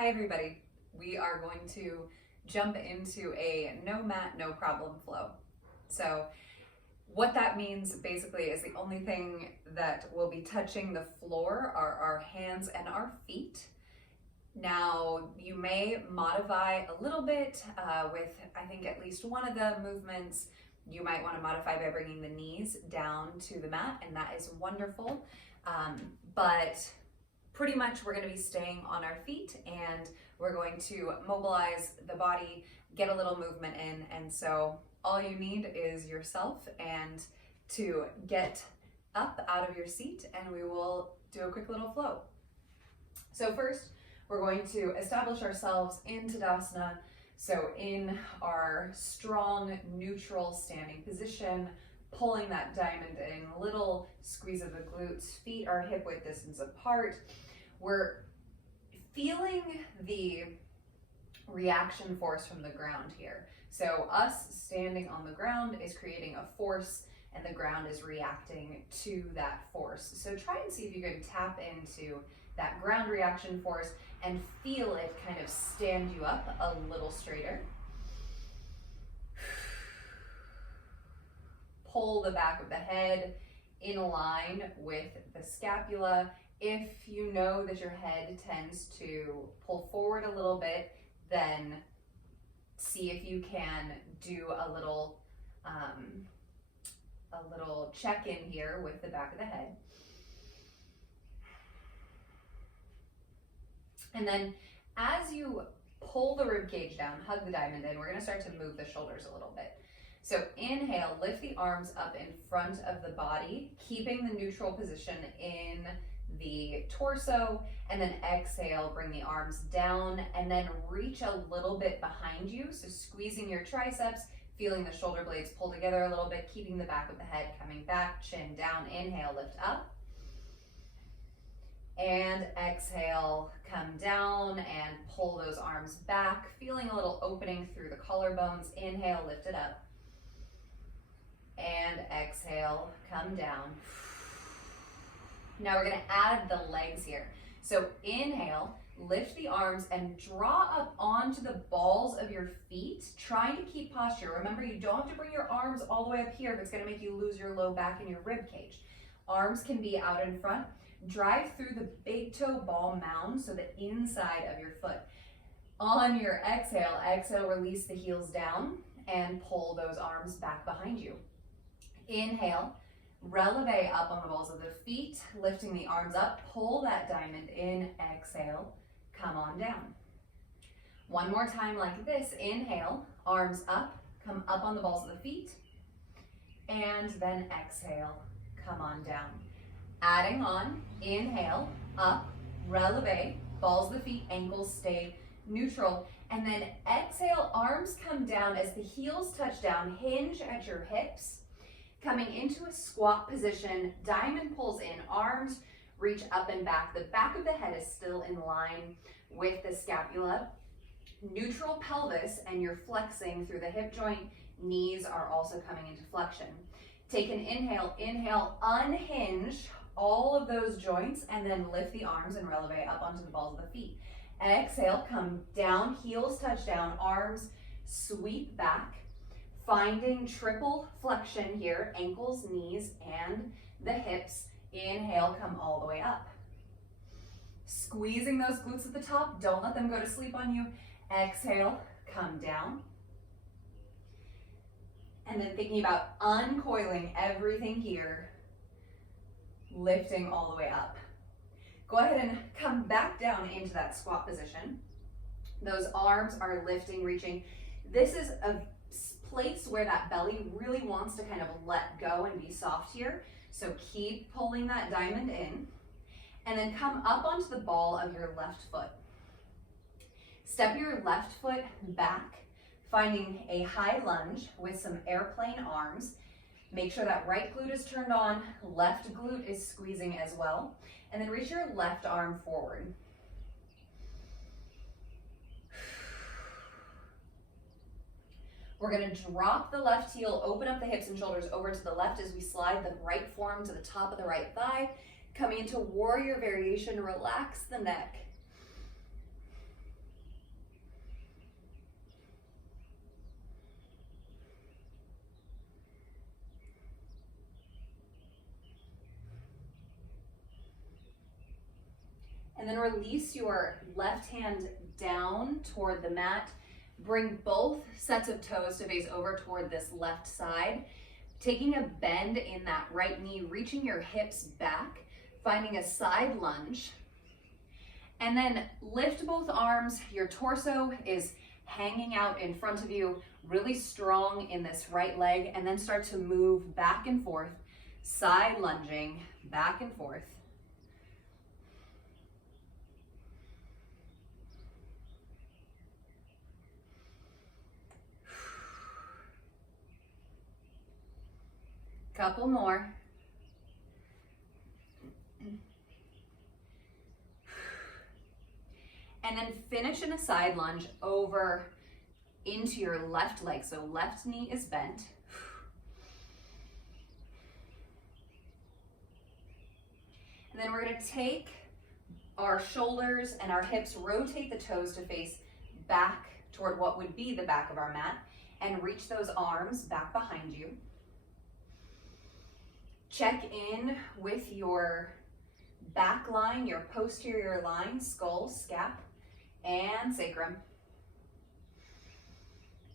Hi everybody. We are going to jump into a no mat, no problem flow. So what that means basically is the only thing that will be touching the floor are our hands and our feet. Now you may modify a little bit with I think at least one of the movements. You might want to modify by bringing the knees down to the mat, and that is wonderful. But pretty much we're going to be staying on our feet and we're going to mobilize the body, get a little movement in. And so all you need is yourself and to get up out of your seat, and we will do a quick little flow. So first, we're going to establish ourselves in Tadasana. So in our strong, neutral standing position, pulling that diamond in, little squeeze of the glutes, feet are hip width distance apart. We're feeling the reaction force from the ground here. So us standing on the ground is creating a force and the ground is reacting to that force. So try and see if you can tap into that ground reaction force and feel it kind of stand you up a little straighter. Pull the back of the head in line with the scapula. If you know that your head tends to pull forward a little bit, then see if you can do a little check-in here with the back of the head. And then as you pull the rib cage down, hug the diamond in, we're going to start to move the shoulders a little bit. So inhale, lift the arms up in front of the body, keeping the neutral position in the torso, and then exhale, bring the arms down and then reach a little bit behind you. So squeezing your triceps, feeling the shoulder blades pull together a little bit, keeping the back of the head coming back, chin down, inhale, lift up. And exhale, come down and pull those arms back, feeling a little opening through the collarbones. Inhale, lift it up. And exhale, come down. Now we're going to add the legs here. So inhale, lift the arms and draw up onto the balls of your feet, trying to keep posture. Remember, you don't have to bring your arms all the way up here if it's going to make you lose your low back and your rib cage. Arms can be out in front. Drive through the big toe ball mound, so the inside of your foot. On your exhale, release the heels down and pull those arms back behind you. Inhale, releve up on the balls of the feet, lifting the arms up, pull that diamond in, exhale, come on down. One more time like this, inhale, arms up, come up on the balls of the feet, and then exhale, come on down. Adding on, inhale, up, releve, balls of the feet, ankles stay neutral, and then exhale, arms come down as the heels touch down, hinge at your hips, coming into a squat position, diamond pulls in, arms reach up and back. The back of the head is still in line with the scapula. Neutral pelvis, and you're flexing through the hip joint. Knees are also coming into flexion. Take an inhale, unhinge all of those joints, and then lift the arms and releve up onto the balls of the feet. Exhale, come down, heels touch down, arms sweep back, finding triple flexion here, ankles, knees, and the hips. Inhale, come all the way up. Squeezing those glutes at the top, don't let them go to sleep on you. Exhale, come down. And then thinking about uncoiling everything here, lifting all the way up. Go ahead and come back down into that squat position. Those arms are lifting, reaching. This is a place where that belly really wants to kind of let go and be soft here. So keep pulling that diamond in, and then come up onto the ball of your left foot. Step your left foot back, finding a high lunge with some airplane arms. Make sure that right glute is turned on, left glute is squeezing as well, and then reach your left arm forward. We're going to drop the left heel, open up the hips and shoulders over to the left as we slide the right forearm to the top of the right thigh. Coming into warrior variation, relax the neck. And then release your left hand down toward the mat. Bring both sets of toes to face over toward this left side. Taking a bend in that right knee, reaching your hips back, finding a side lunge. And then lift both arms. Your torso is hanging out in front of you, really strong in this right leg, and then start to move back and forth, side lunging, back and forth. Couple more. And then finish in a side lunge over into your left leg. So left knee is bent. And then we're going to take our shoulders and our hips, rotate the toes to face back toward what would be the back of our mat, and reach those arms back behind you. Check in with your back line, your posterior line, skull, scap, and sacrum.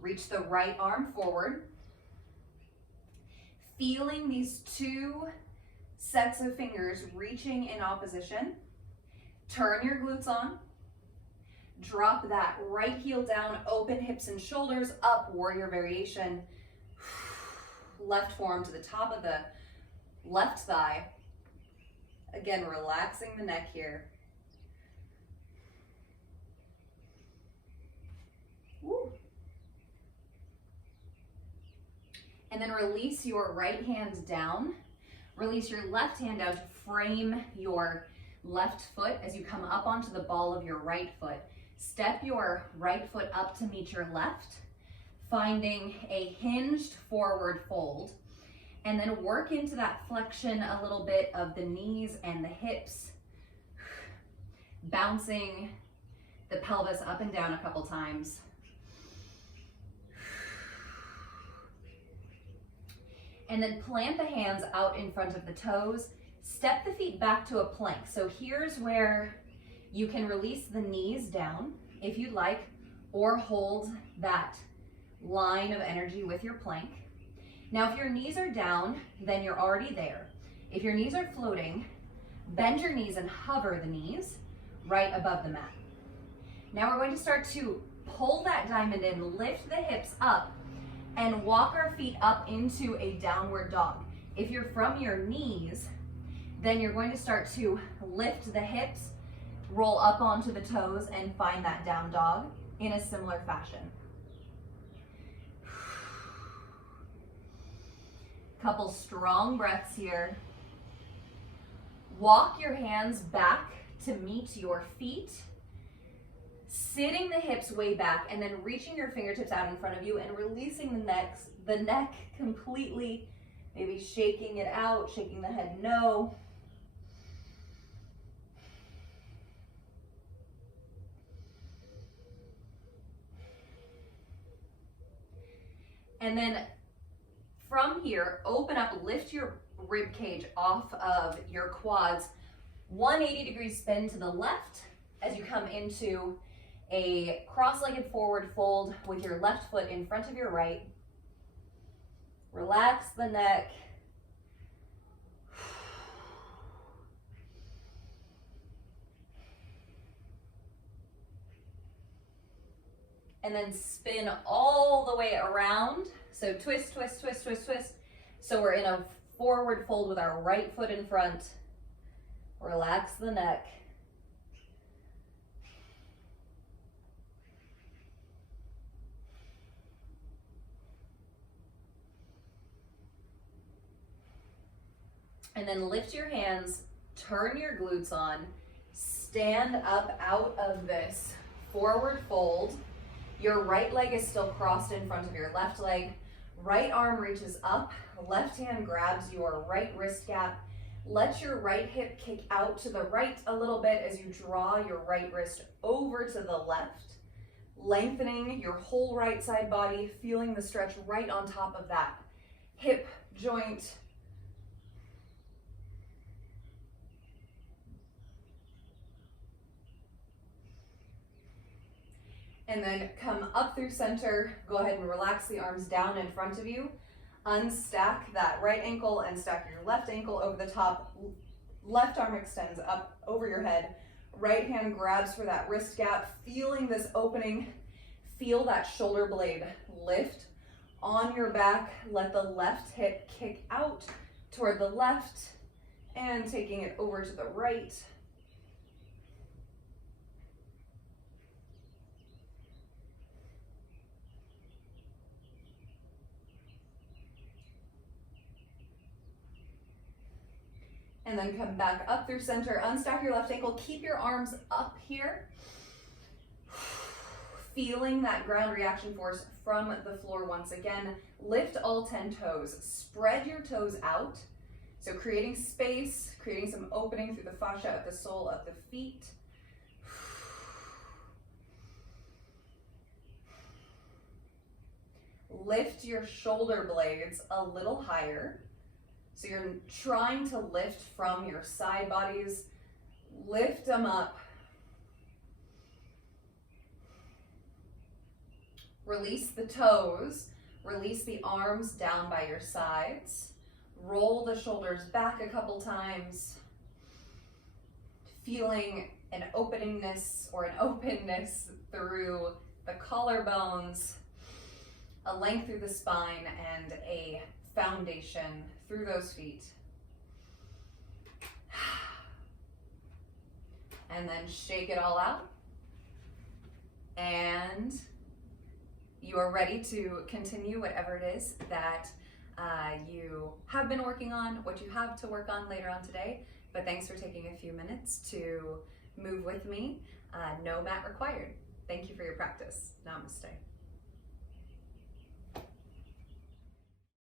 Reach the right arm forward. Feeling these two sets of fingers reaching in opposition. Turn your glutes on. Drop that right heel down, open hips and shoulders up, warrior variation. Left forearm to the top of the left thigh. Again, relaxing the neck here. Woo. And then release your right hand down. Release your left hand down to frame your left foot as you come up onto the ball of your right foot. Step your right foot up to meet your left, finding a hinged forward fold. And then work into that flexion a little bit of the knees and the hips, bouncing the pelvis up and down a couple times. And then plant the hands out in front of the toes. Step the feet back to a plank. So here's where you can release the knees down if you'd like, or hold that line of energy with your plank. Now, if your knees are down, then you're already there. If your knees are floating, bend your knees and hover the knees right above the mat. Now we're going to start to pull that diamond in, lift the hips up, and walk our feet up into a downward dog. If you're from your knees, then you're going to start to lift the hips, roll up onto the toes, and find that down dog in a similar fashion. Couple strong breaths here. Walk your hands back to meet your feet, sitting the hips way back, and then reaching your fingertips out in front of you and releasing the neck completely, maybe shaking it out, shaking the head no. And then from here, open up, lift your rib cage off of your quads, 180-degree spin to the left as you come into a cross-legged forward fold with your left foot in front of your right. Relax the neck. And then spin all the way around. So twist, twist, twist, twist, twist. So we're in a forward fold with our right foot in front. Relax the neck. And then lift your hands, turn your glutes on, stand up out of this forward fold. Your right leg is still crossed in front of your left leg. Right arm reaches up, left hand grabs your right wrist gap. Let your right hip kick out to the right a little bit as you draw your right wrist over to the left, lengthening your whole right side body, feeling the stretch right on top of that hip joint. And then come up through center. Go ahead and relax the arms down in front of you. Unstack that right ankle and stack your left ankle over the top. Left arm extends up over your head. Right hand grabs for that wrist gap, feeling this opening. Feel that shoulder blade lift on your back. Let the left hip kick out toward the left and taking it over to the right. And then come back up through center, unstack your left ankle, keep your arms up here. Feeling that ground reaction force from the floor once again. Lift all 10 toes, spread your toes out. So creating space, creating some opening through the fascia at the sole of the feet. Lift your shoulder blades a little higher. So you're trying to lift from your side bodies. Lift them up. Release the toes. Release the arms down by your sides. Roll the shoulders back a couple times. Feeling an openingness or an openness through the collarbones, a length through the spine, and a foundation through those feet. And then shake it all out. And you are ready to continue whatever it is that you have been working on, what you have to work on later on today. But thanks for taking a few minutes to move with me. No mat required. Thank you for your practice. Namaste.